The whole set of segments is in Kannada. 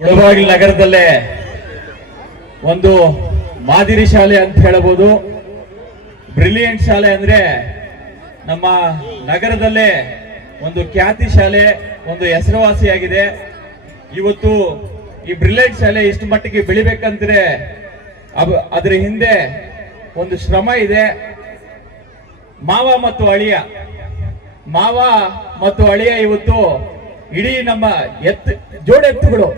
ಮುಳಬಾಗಿಲು ನಗರದಲ್ಲೇ ಒಂದು ಮಾದರಿ ಶಾಲೆ ಅಂತ ಹೇಳಬಹುದು. ಬ್ರಿಲಿಯಂಟ್ ಶಾಲೆ ಅಂದ್ರೆ ನಮ್ಮ ನಗರದಲ್ಲೇ ಒಂದು ಖ್ಯಾತಿ ಶಾಲೆ, ಒಂದು ಹೆಸರುವಾಸಿಯಾಗಿದೆ. ಇವತ್ತು ಈ ಬ್ರಿಲಿಯಂಟ್ ಶಾಲೆ ಇಷ್ಟು ಮಟ್ಟಿಗೆ ಬೆಳಿಬೇಕಂದ್ರೆ ಅದರ ಹಿಂದೆ ಒಂದು ಶ್ರಮ ಇದೆ. ಮಾವ ಮತ್ತು ಅಳಿಯ ಇವತ್ತು ಇಡೀ ನಮ್ಮ ಜೋಡೆತ್ತುಗಳು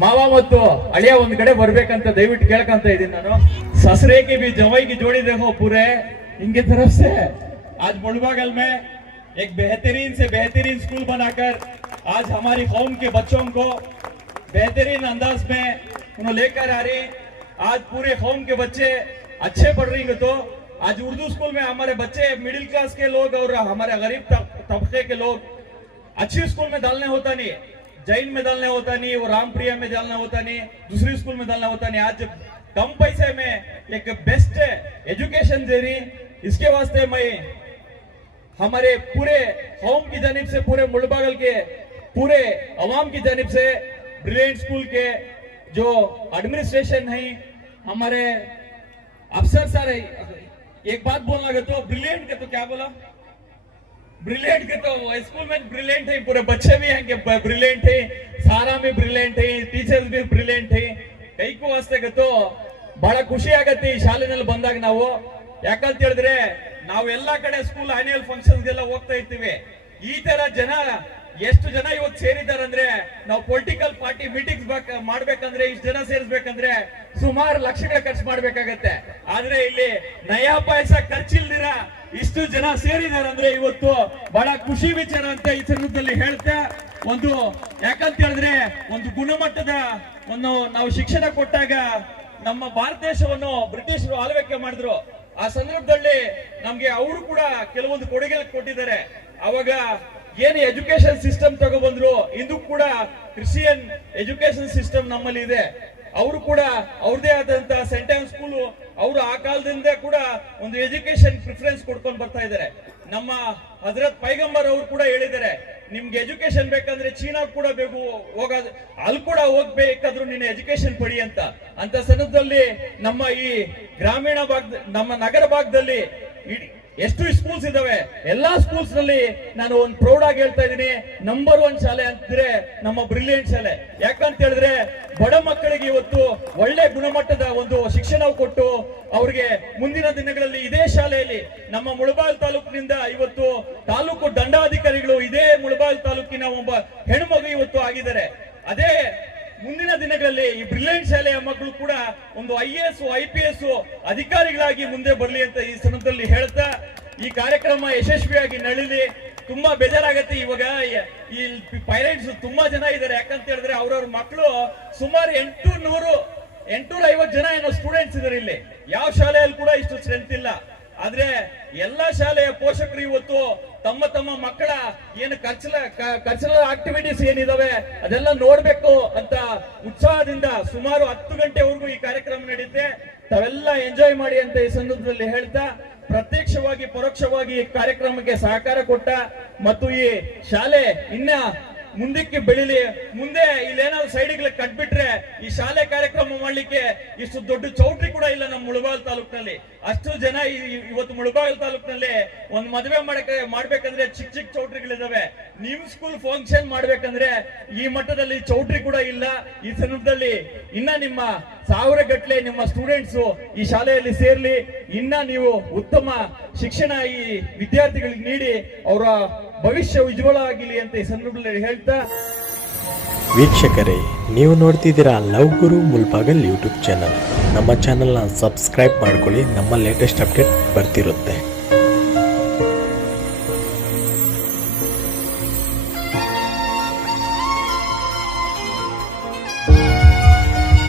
मावा ಮತ್ತು अलिया ಒಂದ್ ಕಡೆ ಬರ್ಬೇಕಂತ ದಯವಿಟ್ಟು ಕೇಳ್ಕಂತ ಇದೀನಿ ನಾನು. ससुरे की भी जवाई की जोड़ी देखो पूरे इनके तरफ से आज मुलबागल में एक बेहतरीन से बेहतरीन स्कूल बनाकर आज हमारी कौम के बच्चों को बेहतरीन अंदाज में उन्हें लेकर आ रही. आज पूरे कौम के बच्चे अच्छे पढ़ रही तो आज उर्दू स्कूल में हमारे बच्चे मिडिल क्लास के लोग और हमारे गरीब तबके के लोग अच्छी स्कूल में डालने होता नहीं, जैन में डालने होता नहीं, वो रामप्रिया में डालना होता नहीं, दूसरी स्कूल में डालना होता नहीं. आज कम पैसे में एक बेस्ट एजुकेशन दे रही. इसके वास्ते मैं हमारे पूरे कौम की जानिब से, पूरे मुलबागल के पूरे अवाम की जानिब से ब्रिलियंट स्कूल के जो एडमिनिस्ट्रेशन है, हमारे अफसर सर है, एक बात बोलना के तो ब्रिलियंट के तो क्या बोला, ब्रिलियंट के तो स्कूल में ब्रिलियंट है, पूरे बच्चे भी हैं कि ब्रिलियंट है, सारा भी ब्रिलियंट है, टीचर्स भी ब्रिलियंट है. ಕೈಕು ವಾಸ್ತೆಗೆ ಬಹಳ ಖುಷಿ ಆಗತ್ತೆ ಈ ಶಾಲೆನಲ್ಲಿ ಬಂದಾಗ. ನಾವು ಯಾಕಂತ ಹೇಳಿದ್ರೆ ನಾವು ಎಲ್ಲಾ ಕಡೆ ಸ್ಕೂಲ್ ಆನ್ಯುವಲ್ ಫಂಕ್ಷನ್ಸ್ ಗೆಲ್ಲ ಹೋಗ್ತಾ ಇರ್ತೀವಿ. ಈ ತರ ಜನ ಎಷ್ಟು ಜನ ಇವತ್ತು ಸೇರಿದ್ದಾರೆ ಅಂದ್ರೆ, ನಾವು ಪೊಲಿಟಿಕಲ್ ಪಾರ್ಟಿ ಮೀಟಿಂಗ್ಸ್ ಮಾಡ್ಬೇಕಂದ್ರೆ ಇಷ್ಟು ಜನ ಸೇರಿಸ್ಬೇಕಂದ್ರೆ ಸುಮಾರು ಲಕ್ಷಗಳ ಖರ್ಚು ಮಾಡ್ಬೇಕಾಗತ್ತೆ. ಆದ್ರೆ ಇಲ್ಲಿ ನಯಾ ಪೈಸಾ ಖರ್ಚಿಲ್ದಿರ ಇಷ್ಟು ಜನ ಸೇರಿದ್ದಾರೆ ಅಂದ್ರೆ ಇವತ್ತು ಬಹಳ ಖುಷಿ ವಿಚಾರ ಅಂತ ಈ ಸಂದರ್ಭದಲ್ಲಿ ಹೇಳ್ತಾ, ಒಂದು ಯಾಕಂತ ಹೇಳಿದ್ರೆ ಒಂದು ಗುಣಮಟ್ಟದ ಒಂದು ನಾವು ಶಿಕ್ಷಣ ಕೊಟ್ಟಾಗ ನಮ್ಮ ಭಾರತ ದೇಶವನ್ನು ಬ್ರಿಟಿಷರು ಆಳ್ವಿಕೆ ಮಾಡಿದ್ರು. ಆ ಸಂದರ್ಭದಲ್ಲಿ ನಮ್ಗೆ ಅವರು ಕೂಡ ಕೆಲವೊಂದು ಕೊಡುಗೆ ಕೊಟ್ಟಿದ್ದಾರೆ. ಅವಾಗ ಏನು ಎಜುಕೇಶನ್ ಸಿಸ್ಟಮ್ ತಗೊಬಂದ್ರು, ಇಂದು ಕೂಡ ಕ್ರಿಶ್ಚಿಯನ್ ಎಜುಕೇಶನ್ ಸಿಸ್ಟಮ್ ನಮ್ಮಲ್ಲಿ ಇದೆ. ಅವರು ಕೂಡ ಅವ್ರದೇ ಆದಂತಹ ಸೆಂಟೆನ್ಸ್ ಸ್ಕೂಲ್ ಅವರು ಆ ಕಾಲದಿಂದ ಕೂಡ ಒಂದು ಎಜುಕೇಶನ್ ಪ್ರಿಫರೆನ್ಸ್ ಕೊಡ್ಕೊಂಡು ಬರ್ತಾ ಇದ್ದಾರೆ. ನಮ್ಮ ಹಜರತ್ ಪೈಗಂಬರ್ ಅವರು ಕೂಡ ಹೇಳಿದ್ದಾರೆ, ನಿಮ್ಗೆ ಎಜುಕೇಶನ್ ಬೇಕಂದ್ರೆ ಚೀನಾ ಕೂಡ ಬೇಕು, ಹೋಗೋದು ಅಲ್ಲಿ ಕೂಡ ಹೋಗ್ಬೇಕಾದ್ರೂ ನೀನು ಎಜುಕೇಶನ್ ಪಡಿ ಅಂತ ಸಂದರ್ಭದಲ್ಲಿ ನಮ್ಮ ಈ ಗ್ರಾಮೀಣ ಭಾಗದ, ನಮ್ಮ ನಗರ ಭಾಗದಲ್ಲಿ ಎಷ್ಟು ಸ್ಕೂಲ್ಸ್ ಇದಾವೆ, ಎಲ್ಲಾ ಸ್ಕೂಲ್ಸ್ ನಲ್ಲಿ ನಾನು ಒಂದು ಪ್ರೌಡ್ ಆಗಿ ಹೇಳ್ತಾ ಇದ್ದೀನಿ, ನಂಬರ್ 1 ಶಾಲೆ ಅಂತಿದ್ರೆ ನಮ್ಮ ಬ್ರಿಲಿಯಂಟ್ ಶಾಲೆ. ಯಾಕಂತ ಹೇಳಿದ್ರೆ ಬಡ ಮಕ್ಕಳಿಗೆ ಇವತ್ತು ಒಳ್ಳೆ ಗುಣಮಟ್ಟದ ಒಂದು ಶಿಕ್ಷಣ ಕೊಟ್ಟು ಅವ್ರಿಗೆ ಮುಂದಿನ ದಿನಗಳಲ್ಲಿ ಇದೇ ಶಾಲೆಯಲ್ಲಿ ನಮ್ಮ ಮುಳಬಾಗಿಲು ತಾಲೂಕಿನಿಂದ ಇವತ್ತು ತಾಲೂಕು ದಂಡಾಧಿಕಾರಿಗಳು ಇದೇ ಮುಳಬಾಗಿಲು ತಾಲೂಕಿನ ಒಬ್ಬ ಹೆಣ್ಮಗು ಇವತ್ತು ಆಗಿದ್ದಾರೆ. ಅದೇ ಮುಂದಿನ ದಿನಗಳಲ್ಲಿ ಈ ಬ್ರಿಲಿಯಂಟ್ ಶಾಲೆಯ ಮಕ್ಕಳು ಕೂಡ ಒಂದು IAS IPS ಅಧಿಕಾರಿಗಳಾಗಿ ಮುಂದೆ ಬರಲಿ ಅಂತ ಈ ಸಂದರ್ಭದಲ್ಲಿ ಹೇಳ್ತಾ, ಈ ಕಾರ್ಯಕ್ರಮ ಯಶಸ್ವಿಯಾಗಿ ನಡೀಲಿ. ತುಂಬಾ ಬೇಜಾರಾಗತ್ತೆ, ಇವಾಗ ಈ ಪೇರೆಂಟ್ಸ್ ತುಂಬಾ ಜನ ಇದ್ದಾರೆ. ಯಾಕಂತ ಹೇಳಿದ್ರೆ ಅವ್ರವ್ರ ಮಕ್ಕಳು ಸುಮಾರು 850 ಜನ ಏನೋ ಸ್ಟೂಡೆಂಟ್ಸ್ ಇದಾರೆ. ಇಲ್ಲಿ ಯಾವ ಶಾಲೆಯಲ್ಲಿ ಕೂಡ ಇಷ್ಟು ಸ್ಟ್ರೆಂತ್ ಇಲ್ಲ. ಆದ್ರೆ ಎಲ್ಲಾ ಶಾಲೆಯ ಪೋಷಕರು ಇವತ್ತು ತಮ್ಮ ತಮ್ಮ ಮಕ್ಕಳ ಏನು ಕಲ್ಚರಲ್ ಆಕ್ಟಿವಿಟೀಸ್ ಏನಿದಾವೆ ಅದೆಲ್ಲ ನೋಡ್ಬೇಕು ಅಂತ ಉತ್ಸಾಹದಿಂದ ಸುಮಾರು 10 ಗಂಟೆವರೆಗೂ ಈ ಕಾರ್ಯಕ್ರಮ ನಡೆಯುತ್ತೆ. ತಾವೆಲ್ಲ ಎಂಜಾಯ್ ಮಾಡಿ ಅಂತ ಈ ಸಂದರ್ಭದಲ್ಲಿ ಹೇಳ್ತಾ, ಪ್ರತ್ಯಕ್ಷವಾಗಿ ಪರೋಕ್ಷವಾಗಿ ಈ ಕಾರ್ಯಕ್ರಮಕ್ಕೆ ಸಹಕಾರ ಕೊಟ್ಟ ಮತ್ತು ಈ ಶಾಲೆ ಇನ್ನ ಮುಂದಕ್ಕೆ ಬೆಳಿಲಿ. ಮುಂದೆ ಇಲ್ಲೇನಾದ್ರು ಸೈಡ್ಗೆ ಕಟ್ಬಿಟ್ರೆ ಈ ಶಾಲೆ ಕಾರ್ಯಕ್ರಮ ಮಾಡ್ಲಿಕ್ಕೆ ಇಷ್ಟು ದೊಡ್ಡ ಚೌಟ್ರಿ ಕೂಡ ಇಲ್ಲ ನಮ್ಮ ಮುಳಬಾಗಿಲು ತಾಲೂಕಿನಲ್ಲಿ. ಅಷ್ಟು ಜನ ಇವತ್ತು ಮುಳಬಾಗಿಲು ತಾಲೂಕಿನಲ್ಲಿ ಒಂದು ಮದುವೆ ಮಾಡ್ಬೇಕಂದ್ರೆ ಚಿಕ್ಕ ಚಿಕ್ಕ ಚೌಟ್ರಿಗಳಿದಾವೆ. ನಿಮ್ ಸ್ಕೂಲ್ ಫಂಕ್ಷನ್ ಮಾಡ್ಬೇಕಂದ್ರೆ ಈ ಮಟ್ಟದಲ್ಲಿ ಚೌಟ್ರಿ ಕೂಡ ಇಲ್ಲ. ಈ ಸಂದರ್ಭದಲ್ಲಿ ಇನ್ನ ನಿಮ್ಮ 1000 ಗಟ್ಟಲೆ ನಿಮ್ಮ ಸ್ಟೂಡೆಂಟ್ಸ್ ಈ ಶಾಲೆಯಲ್ಲಿ ಸೇರ್ಲಿ, ಇನ್ನ ನೀವು ಉತ್ತಮ ಶಿಕ್ಷಣ ಈ ವಿದ್ಯಾರ್ಥಿಗಳಿಗೆ ನೀಡಿ ಅವರ ಭವಿಷ್ಯ ಉಜ್ವಲ ಆಗಿಲಿ ಅಂತ ಈ ಸಂದರ್ಭದಲ್ಲಿ ಹೇಳ್ತಾ, ವೀಕ್ಷಕರೇ, ನೀವು ನೋಡ್ತಿದ್ದೀರಾ ಲವ್ ಗುರು ಮುಲ್ಬಾಗಲ್ ಯೂಟ್ಯೂಬ್ ಚಾನಲ್. ನಮ್ಮ ಚಾನಲ್ನ ಸಬ್ಸ್ಕ್ರೈಬ್ ಮಾಡ್ಕೊಳ್ಳಿ, ನಮ್ಮ ಲೇಟೆಸ್ಟ್ ಅಪ್ಡೇಟ್ ಬರ್ತಿರುತ್ತೆ.